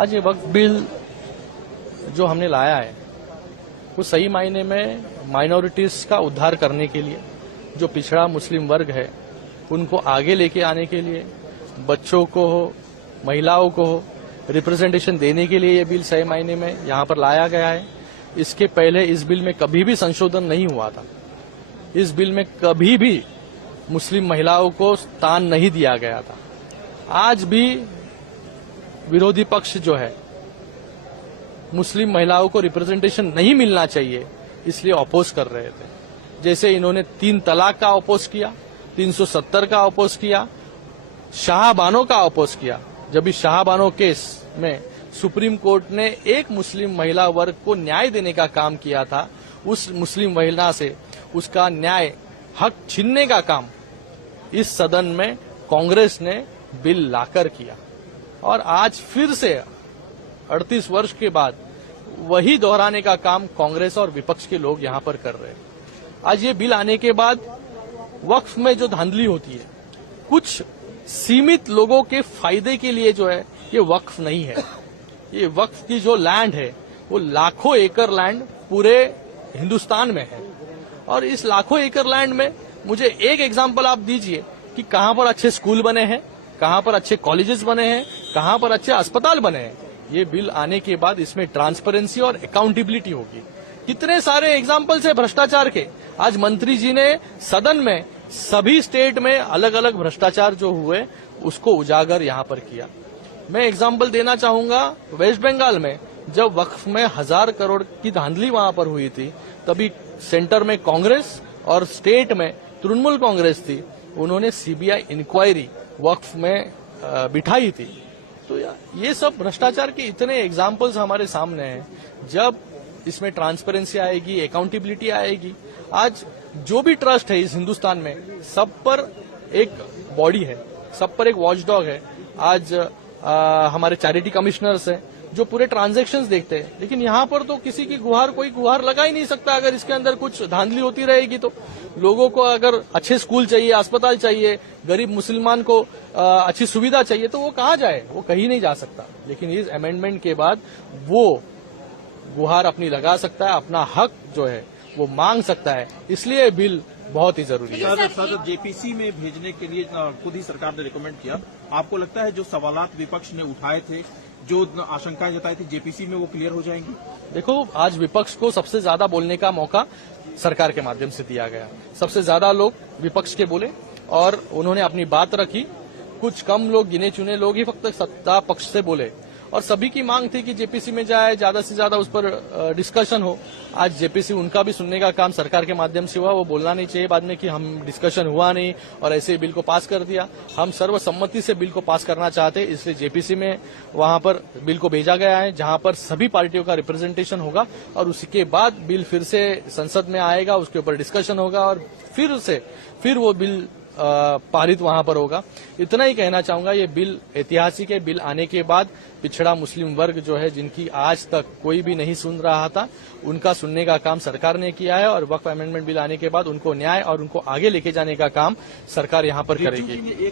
आज ये वक्फ बिल जो हमने लाया है वो सही मायने में माइनॉरिटीज का उद्धार करने के लिए, जो पिछड़ा मुस्लिम वर्ग है उनको आगे लेके आने के लिए, बच्चों को हो, महिलाओं को हो, रिप्रेजेंटेशन देने के लिए ये बिल सही मायने में यहाँ पर लाया गया है। इसके पहले इस बिल में कभी भी संशोधन नहीं हुआ था। इस बिल में कभी भी मुस्लिम महिलाओं को स्थान नहीं दिया गया था। आज भी विरोधी पक्ष जो है मुस्लिम महिलाओं को रिप्रेजेंटेशन नहीं मिलना चाहिए इसलिए अपोज कर रहे थे। जैसे इन्होंने 3 तलाक का अपोज किया, 370 का अपोज किया, शाहबानो का अपोज किया। जब इस शाहबानो केस में सुप्रीम कोर्ट ने एक मुस्लिम महिला वर्ग को न्याय देने का काम किया था, उस मुस्लिम महिला से उसका न्याय हक छीनने का काम इस सदन में कांग्रेस ने बिल लाकर किया। और आज फिर से 38 वर्ष के बाद वही दोहराने का काम कांग्रेस और विपक्ष के लोग यहां पर कर रहे हैं। आज ये बिल आने के बाद वक्फ में जो धांधली होती है, कुछ सीमित लोगों के फायदे के लिए जो है, ये वक्फ नहीं है। ये वक्फ की जो लैंड है वो लाखों एकड़ लैंड पूरे हिंदुस्तान में है। और इस लाखों एकड़ लैंड में मुझे एक एग्जांपल आप दीजिए कि कहां पर अच्छे स्कूल बने हैं, कहां पर अच्छे कॉलेजेस बने हैं, कहां पर अच्छे अस्पताल बने हैं। ये बिल आने के बाद इसमें ट्रांसपेरेंसी और अकाउंटेबिलिटी होगी। कितने सारे एग्जाम्पल्स है भ्रष्टाचार के। आज मंत्री जी ने सदन में सभी स्टेट में अलग अलग भ्रष्टाचार जो हुए उसको उजागर यहां पर किया। मैं एग्जाम्पल देना चाहूंगा, वेस्ट बंगाल में जब वक्फ में 1000 करोड़ की धांधली वहां पर हुई थी, तभी सेंटर में कांग्रेस और स्टेट में तृणमूल कांग्रेस थी। उन्होंने सीबीआई इंक्वायरी वक्फ में बिठाई थी। तो ये सब भ्रष्टाचार के इतने एग्जाम्पल्स हमारे सामने हैं। जब इसमें ट्रांसपेरेंसी आएगी, अकाउंटेबिलिटी आएगी, आज जो भी ट्रस्ट है इस हिंदुस्तान में, सब पर एक बॉडी है, सब पर एक वॉचडॉग है। आज हमारे चैरिटी कमिश्नर्स हैं जो पूरे ट्रांजैक्शंस देखते हैं, लेकिन यहाँ पर तो किसी की कोई गुहार लगा ही नहीं सकता। अगर इसके अंदर कुछ धांधली होती रहेगी तो लोगों को अगर अच्छे स्कूल चाहिए, अस्पताल चाहिए, गरीब मुसलमान को अच्छी सुविधा चाहिए, तो वो कहाँ जाए? वो कहीं नहीं जा सकता। लेकिन इस अमेंडमेंट के बाद वो गुहार अपनी लगा सकता है, अपना हक जो है वो मांग सकता है। इसलिए बिल बहुत ही जरूरी है। सर, जेपीसी में भेजने के लिए खुद ही सरकार ने रिकमेंड किया। आपको लगता है जो सवालात विपक्ष ने उठाए थे, जो आशंकाएं जताई थी, जेपीसी में वो क्लियर हो जाएंगी? देखो, आज विपक्ष को सबसे ज्यादा बोलने का मौका सरकार के माध्यम से दिया गया। सबसे ज्यादा लोग विपक्ष के बोले और उन्होंने अपनी बात रखी। कुछ कम लोग, गिने चुने लोग ही फक्त सत्ता पक्ष से बोले और सभी की मांग थी कि जेपीसी में जाए, ज्यादा से ज्यादा उस पर डिस्कशन हो। आज जेपीसी उनका भी सुनने का काम सरकार के माध्यम से हुआ। वो बोलना नहीं चाहिए बाद में कि हम डिस्कशन हुआ नहीं और ऐसे ही बिल को पास कर दिया। हम सर्वसम्मति से बिल को पास करना चाहते, इसलिए जेपीसी में वहां पर बिल को भेजा गया है, जहां पर सभी पार्टियों का रिप्रेजेंटेशन होगा और उसके बाद बिल फिर से संसद में आएगा, उसके ऊपर डिस्कशन होगा और फिर वो बिल पारित वहां पर होगा। इतना ही कहना चाहूंगा, ये बिल ऐतिहासिक है। बिल आने के बाद पिछड़ा मुस्लिम वर्ग जो है, जिनकी आज तक कोई भी नहीं सुन रहा था, उनका सुनने का काम सरकार ने किया है और वक्फ अमेंडमेंट बिल आने के बाद उनको न्याय और उनको आगे लेके जाने का काम सरकार यहां पर करेगी।